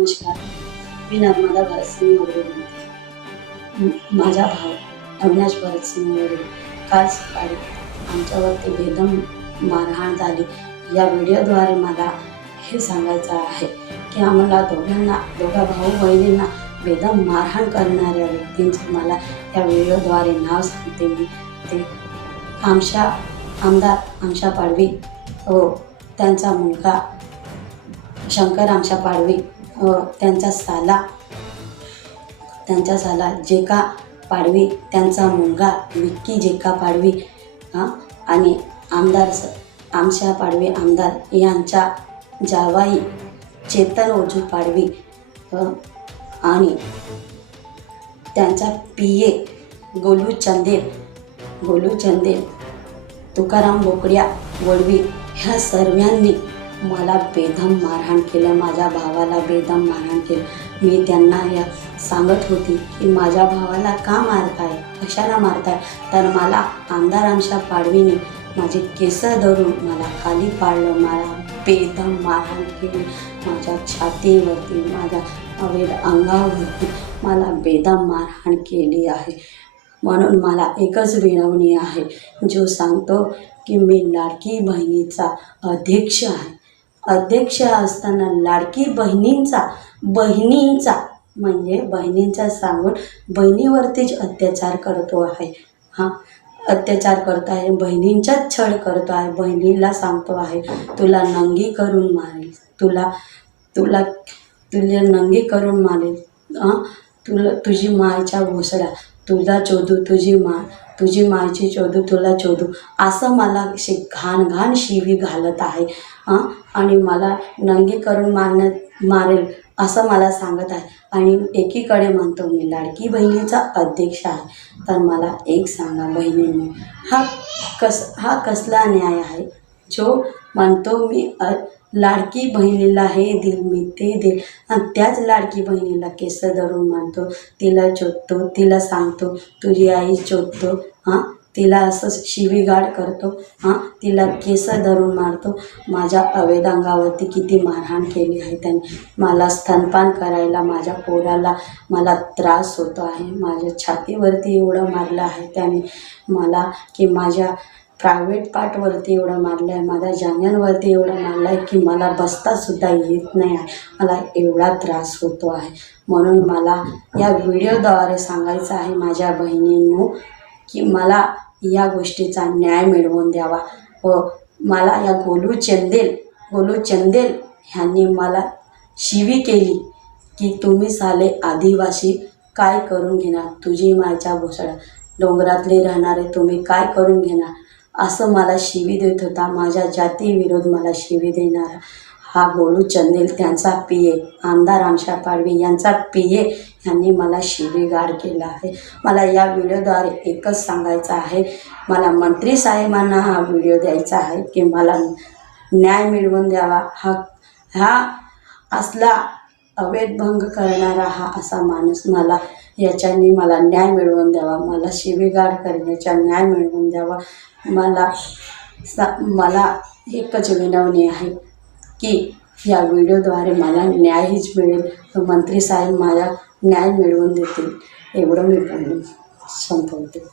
नमस्कार मी नर्मदा भरतसिंग वगैरे माझा भाऊ अविनाश भरतसिंग वगैरे काल सकाळी आमच्यावरती बेदम मारहाण झाली. या व्हिडिओद्वारे मला हे सांगायचं आहे की आम्हाला दोघांना दोघा भाऊ बहिणींना बेदम मारहाण करणाऱ्या व्यक्तींचे मला या व्हिडिओद्वारे नाव सांगते मी. ते आमच्या आमदार आमशा पाडवी व त्यांचा मुलगा शंकर आमच्या पाडवी त्यांचा साला. त्यांचा साला जेका पाडवी त्यांचा मुलगा विक्की जेका पाडवी हां आणि आमदार स आमशा पाडवी आमदार यांच्या जावाई चेतन ओजू पाडवी आणि त्यांचा पी ए गोलू चंदेल गोलू चंदेल तुकाराम बोकड्या वडवी ह्या सर्वांनी मला बेदम मारहाण केलं माझ्या भावाला बेदम मारहाण केलं. मी त्यांना या सांगत होती की माझ्या भावाला का मारताय? कशाला मारताय? तर मला आमदार आमच्या पाडवीने माझे केस धरून मला खाली पाडलं मला बेदम मारहाण केली. माझ्या छातीवरती माझ्या अवेद अंगावरती मला बेदम मारहाण केली आहे. म्हणून मला एकच विनवणी आहे. जो सांगतो की मी लाडकी बहिणीचा अध्यक्ष आहे. अध्यक्ष असताना लाडकी बहिणींचा बहिणींचा म्हणजे बहिणींचा सांगून बहिणीवरतीच अत्याचार करतो आहे. हां अत्याचार करतो आहे बहिणींचाच छळ करतो आहे बहिणीला सांगतो आहे तुला नंगी करून मारेल तुला तुला तुला नंगी करून मारेल हां तुला तुझी मायच्या घोसडा तुला चोदू तुझी मा तुझी मायची चोदू तुला चोदू. असं मला शे घाण घाण शिवी घालत आहे हां? आणि मला नंगी करून मारण्यात मारेल असं मला सांगत आहे. आणि एकीकडे म्हणतो मी लाडकी बहिणीचा अध्यक्ष आहे. तर मला एक सांगा बहिणीने हा कस हा कसला न्याय आहे? जो मानतो मी लाडकी बहिणीला हे देईल मी ते देईल. आणि त्याच लाडकी बहिणीला केस धरून मानतो तिला चोदतो तिला सांगतो तुझी आई चोदतो हां तिला असं शिवीगाळ करतो हां तिला केस धरून मारतो. माझ्या अवेदांगावरती किती मारहाण केली आहे त्याने. मला स्तनपान करायला माझ्या पोराला मला त्रास होतो आहे. माझ्या छातीवरती एवढं मारलं आहे त्याने. मला की माझ्या प्रायव्हेट पार्टवरती एवढं मारलं आहे माझ्या जांघ्यांवरती एवढं मारलं आहे की मला बसतासुद्धा येत नाही आहे. मला एवढा त्रास होतो आहे. म्हणून मला या व्हिडिओद्वारे सांगायचं आहे माझ्या बहिणींनो की मला या गोष्टीचा न्याय मिळवून द्यावा. व मला या गोलू चंदेल गोलू चंदेल ह्यांनी मला शिवी केली की तुम्ही साले आदिवासी काय करून घेणार? तुझी माझ्या भोसड्या डोंगरातले राहणारे तुम्ही काय करून घेणार? असं मला शिवी देत होता. माझ्या जातीविरोध मला शिवी देणारा हा गोलू चंदेल त्यांचा पी ए आमदार आमशा पाडवी यांचा पी ए यांनी मला शिवीगार केला आहे. मला या व्हिडिओद्वारे एकच सांगायचं आहे. मला मंत्री साहेबांना हा व्हिडिओ द्यायचा आहे की मला न्याय मिळवून द्यावा. हा हा असला अवैधभंग करणारा हा असा माणूस मला याच्याने मला न्याय मिळवून द्यावा मला शिवीगाळ करण्याचा न्याय मिळवून द्यावा. मला सा मला एकच विनवणी आहे की या व्हिडिओद्वारे मला न्यायच मिळेल. मंत्री साहेब मला न्याय मिळवून देतील. एवढं मी पण संपवते.